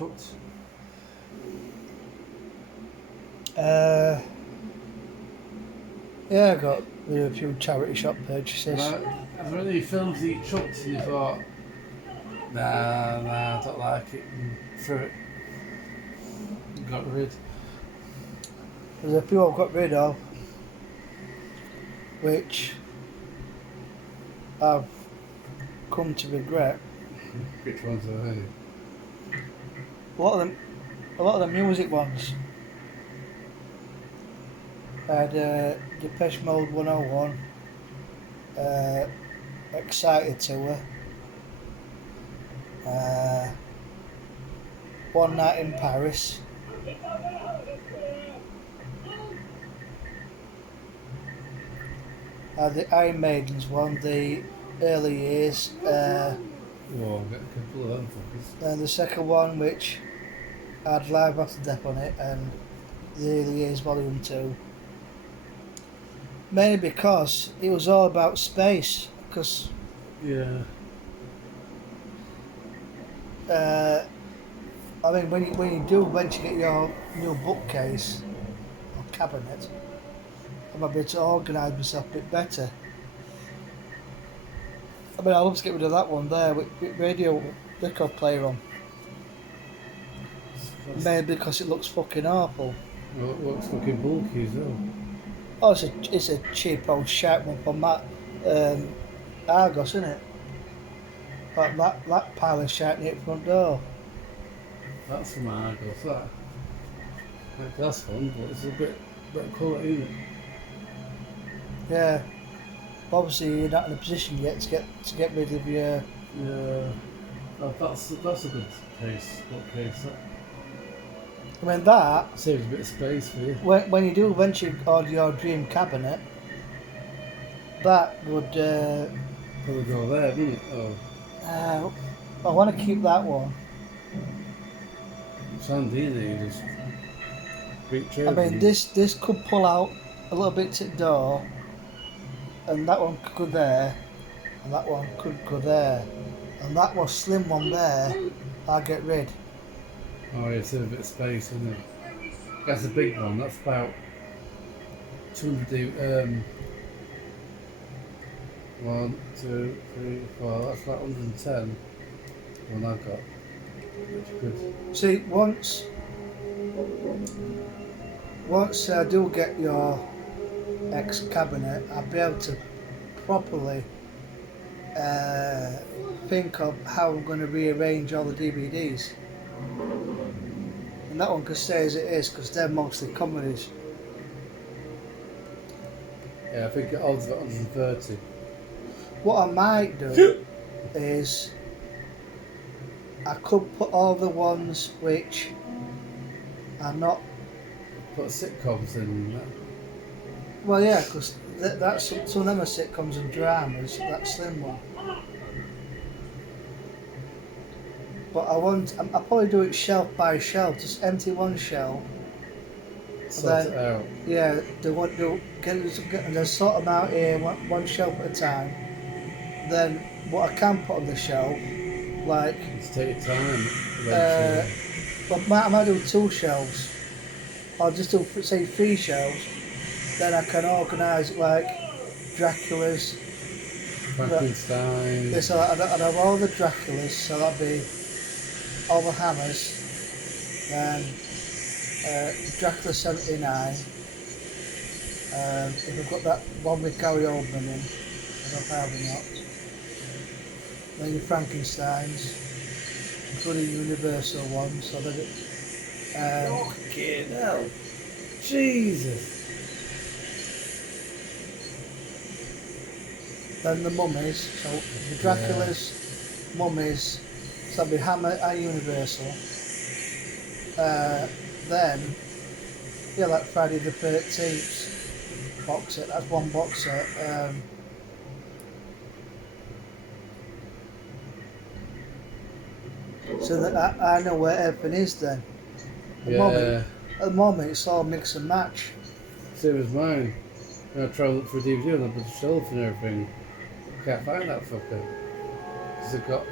trucks? Yeah, I got a few charity shop purchases. Are there any films that you chucked and you thought, nah, I don't like it, and threw it, got rid? There's a few I've got rid of, which I've come to regret. Which ones are they? A lot of the music ones. I had Depeche Mode 101, Excited Tour, One Night in Paris. The Iron Maidens one, the early years. Well, I've got a couple of them fuckers. And the second one, which had Live After Death on it, and the early years Volume 2. Mainly because it was all about space. Because Yeah. I mean, when you do eventually get your new bookcase or cabinet, I might be able to organise myself a bit better. I mean, I'll love to get rid of that one there with radio record player on. Maybe because it looks fucking awful. Well, it looks fucking bulky as well. Oh, it's a cheap old shite one from that Argos, isn't it? Like that pile of shite near the front door. That's from Argos, that. Like, that's fun, but it's a bit of quality, isn't it? Yeah. Obviously, you're not in a position yet to get rid of your. Yeah. Oh, that's a good bookcase. That I mean that. saves a bit of space for you. When you do eventually order your dream cabinet, that would. Probably go there, wouldn't it? Oh, I want to keep that one. it's handy, isn't it? You just reach I over mean, and- this could pull out a little bit to the door, and that one could go there, and that one could go there, and that was slim one there. I'll get rid. Oh, yeah, save a bit of space, isn't it? That's a big one. That's about 200. 1, 2, 3, 4. That's about 110. The one I've got. Which is good. See, once I do get your X cabinet, I'll be able to properly think of how I'm going to rearrange all the DVDs. And that one could stay as it is because they're mostly comedies. Yeah, I think it holds about 130. What I might do is I could put all the ones which are not. Put sitcoms in that. Well, yeah, because that's some of them are sitcoms and dramas. That slim one. But I'll probably do it shelf by shelf. Just empty one shelf. Sort it out. Yeah, and then sort them out here one shelf at a time. Then what I can put on the shelf, like Just take your time. Eventually. I might do 2 shelves. I'll just do say 3 shelves. Then I can organise it like Dracula's. Frankenstein. Yeah, so I'd have all the Draculas, so that'd be all the Hammers, then Dracula 79. If we've got that one with Gary Oldman in, I don't know if I have or not. Then your Frankensteins, including Universal ones. So Fucking hell. Jesus. then the Mummies, so the Draculas, Mummies, so that'd be Hammer and Universal. Then, yeah, like Friday the 13th box set, that's one box set. So that I know where everything is then. At the moment it's all mix and match. Same as mine. When I try to look for a DVD on the shelf and everything, I can't find that fucker. Because they've got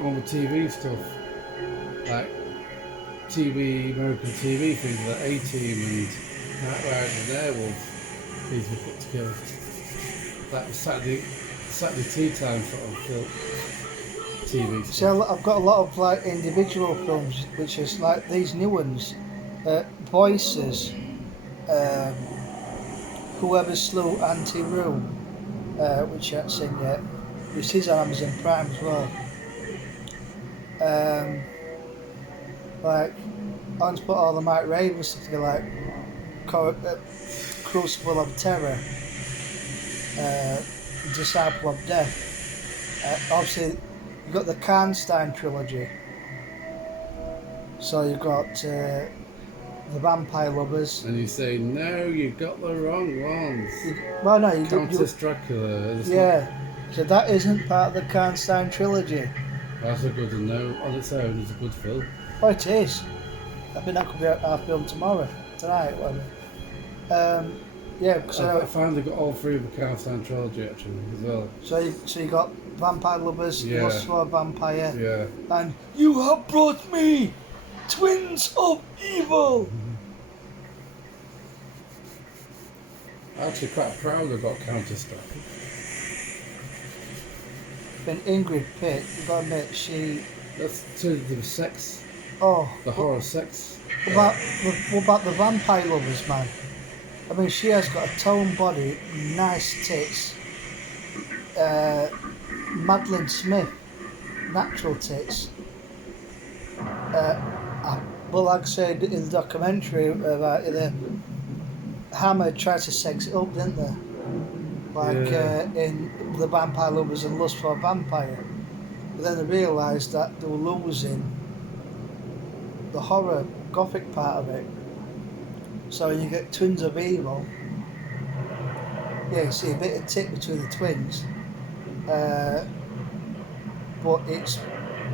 all the TV stuff. like American TV things like A-Team and Night Rider and Airwolf. These were put together. That was Saturday tea time sort of TV See, stuff. I've got a lot of like individual films, which is like these new ones, Voices, um, Whoever Slew Auntie Roo, which I haven't seen yet, which is on Amazon Prime as well. Like, I want to put all the Mike Raven stuff together, like Crucible of Terror, Disciple of Death. Obviously, you've got the Karnstein trilogy. So you've got the Vampire Lovers. And you say, no, you got the wrong ones. Well, no, you Countess Dracula. Yeah. So that isn't part of the Karnstein trilogy. That's a good one. No, on its own, it's a good film. Oh, it is. I think that could be our film tonight. Yeah, because I finally got all three of the Karnstein trilogy actually as well. So you got Vampire Lovers, Yeah. Lust for a Vampire, Yeah. and You Have Brought Me, Twins of Evil. I'm actually quite proud I got Countess Dracula. Then Ingrid Pitt, you've got to admit, she. That's to the sex, Oh. the horror sex. What about the Vampire Lovers, man? I mean, she has got a toned body, nice tits. Madeline Smith, natural tits. But like I said in the documentary about the Hammer tried to sex it up, didn't they? Like in The Vampire Lovers and Lust for a Vampire. But then they realised that they were losing the horror, gothic part of it. So you get Twins of Evil. Yeah, you see a bit of tit between the twins. But it's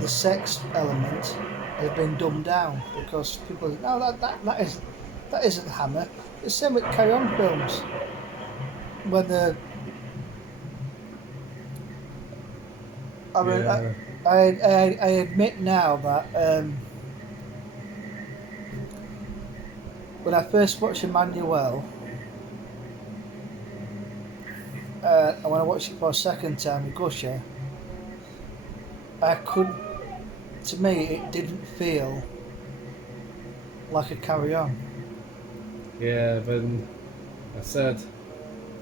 the sex element has been dumbed down because people say, no, that isn't Hammer. It's the same with Carry On films. When the I mean, I admit now that when I first watched Emmanuel, and when I watched it for a second time with Gusher, to me, it didn't feel like a Carry On. Yeah, then I said,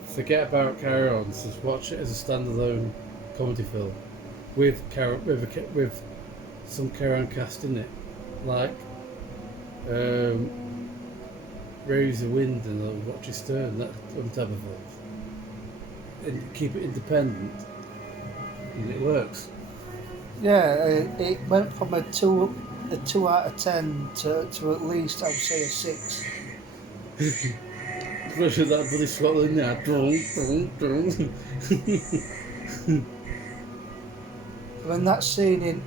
forget about Carry On, just watch it as a standalone comedy film with some Carry On cast in it, like Raise the Wind and Roger Stern, that type of films. And keep it independent, and it works. Yeah, it went from a 2 out of 10 to at least, I would say, a 6. Especially that bloody Scotland there. When that scene in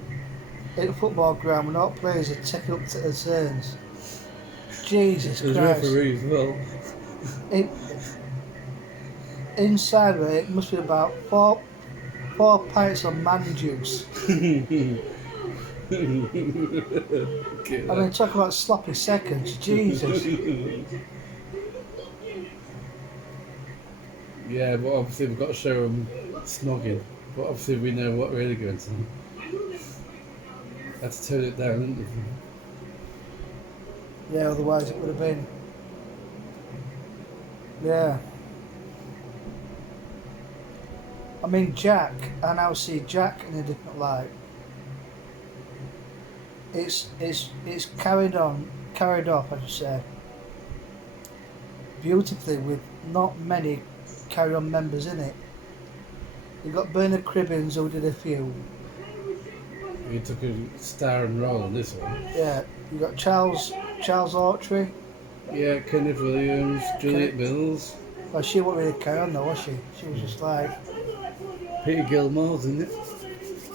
the football ground when all players are taking up to their turns. Jesus There's Christ. referee as well. Inside of it must be about 4 pints of man juice. I mean, talk about sloppy seconds. Jesus. Yeah, but obviously we've got to show them snogging. But obviously we know what really going to. Had to tone it down, didn't we? Yeah, otherwise it would have been. Yeah. I mean, Jack, I now see Jack in a different light. It's carried off, I should say, beautifully with not many Carry On members in it. You've got Bernard Cribbins who did a few. He took a starring role in this one. Yeah, you got Charles Autry. Yeah, Kenneth Williams, Juliet Mills. Well, she wasn't really Carry On though, was she? She was just like. Peter Gilmore's in it.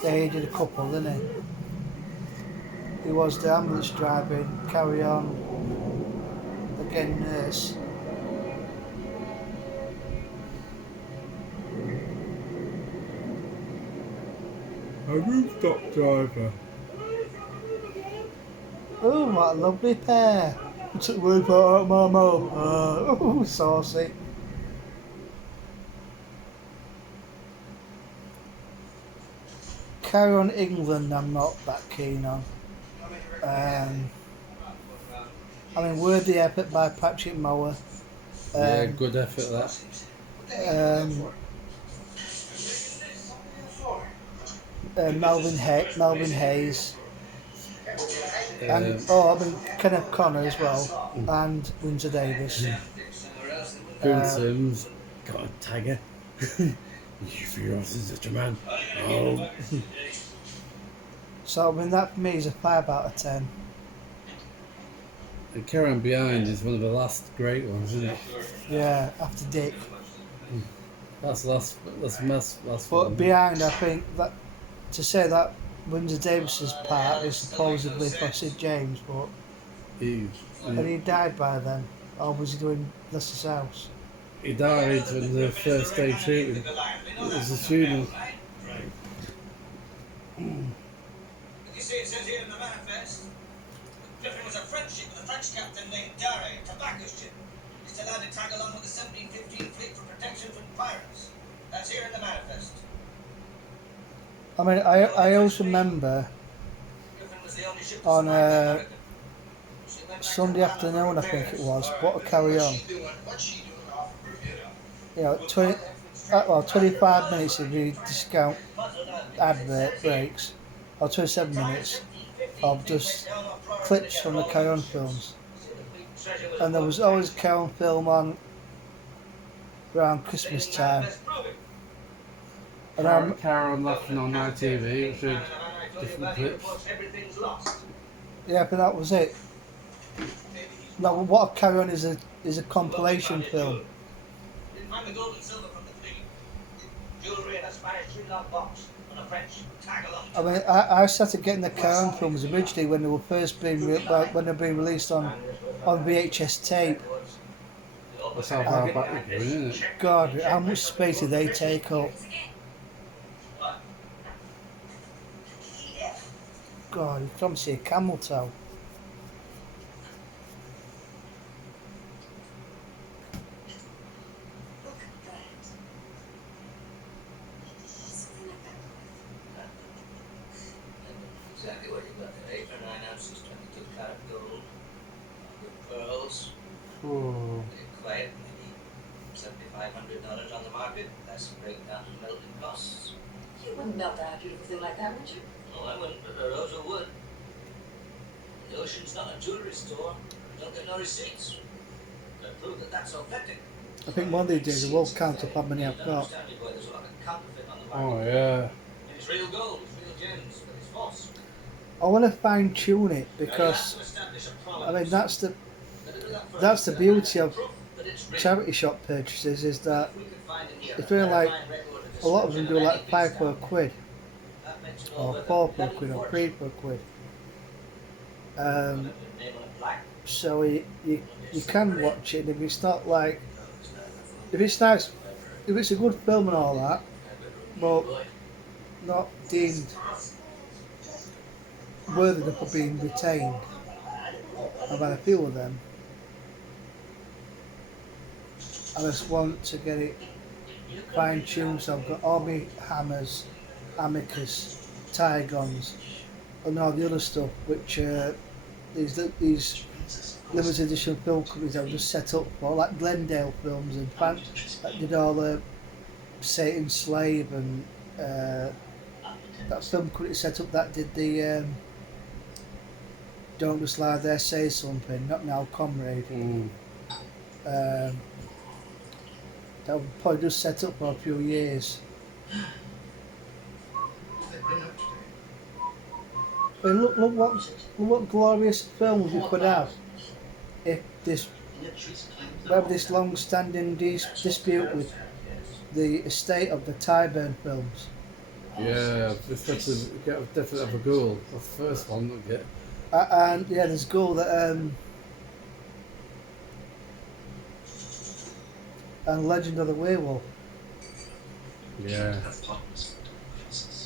Yeah, he did a couple, didn't he? He was the ambulance driving, Carry On, again nurse. A rooftop driver. Oh, what a lovely pair. You took the word out of my mouth. Oh, saucy. Carry On England, I'm not that keen on. I mean, Worthy Effort by Patrick Mower. Yeah, Um, good effort that. um, Melvin Hayes. And, Um, I mean, Kenneth Connor as well. And Windsor Davis. Uh, Gunson's got a tiger. You feel such a man. Oh. so, I mean, that for me is a 5 out of 10. And Carry On Behind is one of the last great ones, isn't it? Yeah, after Dick. That's last But one. Behind, I think that to say that Windsor Davis's part was supposedly for Sid James, but He, had he died by then? Or was he doing Leicester's House? he died on the first day shooting. It was a funeral. You see, it says here in the manifest, Griffin was a French ship with a French captain named Darre, a tobacco ship. He's allowed to tag along with the 1715 fleet for protection from pirates. That's here in the manifest. I mean, I always remember Griffin was the only ship to on survive the American. She went back to Sunday Havana afternoon, for I think it repairs. was, What a Carry On. What's she doing off of Bermuda? You know, 25 minutes of the discount advert breaks, or 27 minutes of just clips from the Carry On films. And there was always a Carry On film on around Christmas time. And Carry On laughing on my TV, which are different clips. yeah, but that was it. No, What a Carry On is a compilation film. Didn't find the gold and silver from the fleet. Jewelry in a Spanish three-lock box on a French tag-along. I mean, I started getting the Carry On films originally when they were first being when they were being released on VHS tape. That's how far back you're going, isn't it? God, how much space did they take up? God, you can't see a camel toe. Exactly what you got there. 8 or 9 ounces, 22 karat gold. Good pearls. Oh. Quiet, maybe $7,500 on the market. That's a breakdown in melting costs. You wouldn't melt out a beautiful thing like that, would you? Oh, I wouldn't, but Rosa would. The ocean's not a jewelry store. You don't get no receipts. To prove that that's authentic. I think one of these days I will count up how many I've got. Understand me, boy, there's a lot of counterfeit on the market. Oh yeah. And it's real gold, it's real gems, but it's false. I want to fine tune it because I mean that's the beauty of charity shop purchases is that it's really like a lot of them do like £5 per quid or £4 per quid or £3 per quid. So you can watch it, and if it's not like if it's nice, if it's a good film and all that, but not deemed worthy of being retained. I've had a few of them. I just want to get it fine tuned, so I've got all my hammers, amicus, Tigons, and all the other stuff, which these limited edition film companies have just set up for, like Glendale Films and that did all the Satan's Slave and that film company set up that did the Don't Just Lie There, Say Something, Not Now Comrade. That was probably just set up for a few years. But look what glorious films we could have if we have this long-standing dispute with the estate of the Tyburn films. Yeah, definitely have a goal. That's the first one we'll get. And yeah, there's a goal that and Legend of the Werewolf. Yeah.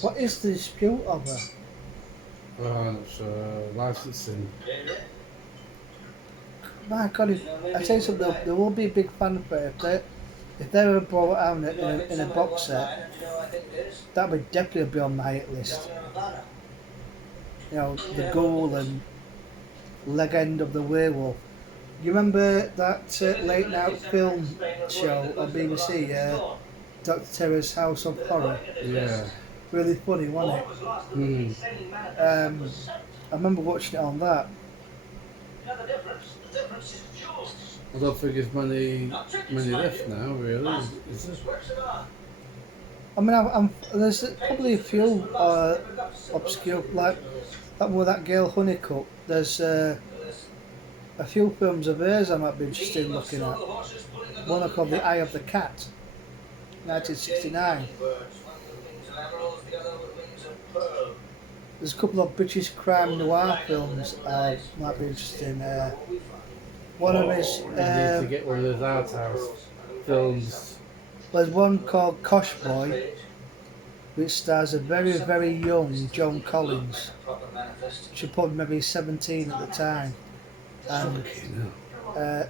What is the dispute over? Oh, I'm not sure. Licensing. My God, I tell you something, there will be a big fan for it if they were brought out in a box set. That would definitely be on my hit list. You know, the Ghoul and Legend of the Werewolf. You remember that late night film show on BBC, Dr. Terror's House of Horror? Yeah. Really funny, wasn't it? Hmm. I remember watching it on that. I don't think there's many left now, really. Is there? I mean, there's probably a few obscure, like that girl Honeycutt. There's a few films of hers I might be interested in looking at. One called The Eye of the Cat, 1969. There's a couple of British crime noir films I might be interested in. One of his. You need to get one of those art house films. There's one called Kosh Boy, which stars a very, very young Joan Collins. She was probably maybe 17 at the time. And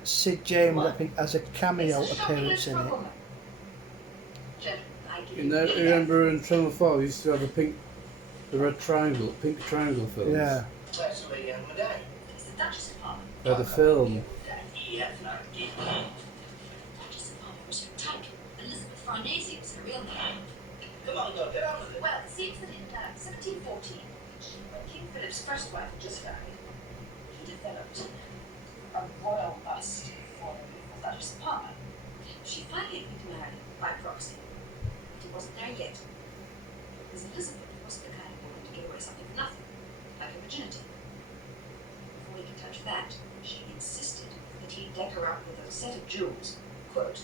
Sid James, I think, has a cameo appearance in it. You know, remember in Channel 4 we used to have the red triangle, pink triangle films? Yeah. They had a film. Farnese was her real name. Come on, go, get on with it. Well, it seems that in 1714, when King Philip's first wife had just died, he developed a royal lust for the Duchess of Parma. She finally agreed to marry by proxy, but he wasn't there yet, because Elizabeth wasn't the kind of woman to give away something for nothing, like her virginity. Before he could touch that, she insisted that he deck her out with a set of jewels, quote,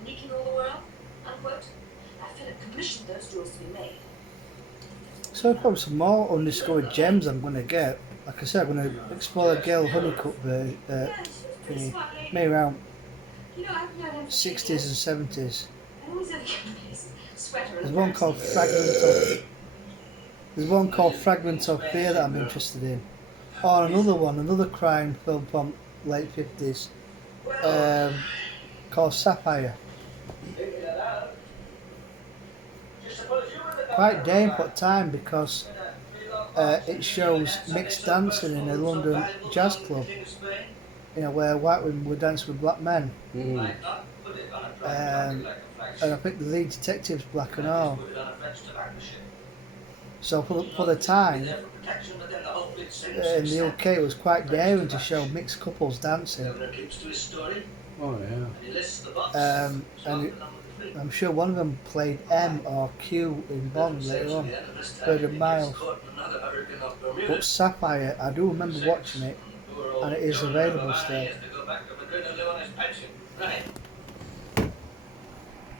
unique in all the world, unquote. Philip commissioned those jewels to be made. So I've got some more undiscovered gems I'm going to get. Like I said, I'm going to explore the girl Honeycutt thingy. Maybe around 60s and 70s. There's one called Fragment of Fear that I'm interested in. Oh, and another crime film from late 50s, called Sapphire. Quite game for time because it shows mixed dancing in a London jazz club, you know, where white women would dance with black men. Mm. And I think the lead detective's black and all. So for the time, in the UK, it was quite daring to show mixed couples dancing. Oh yeah. And I'm sure one of them played M or Q in Bond later on, Bird Miles. But Sapphire, I do remember watching it, and it is available still.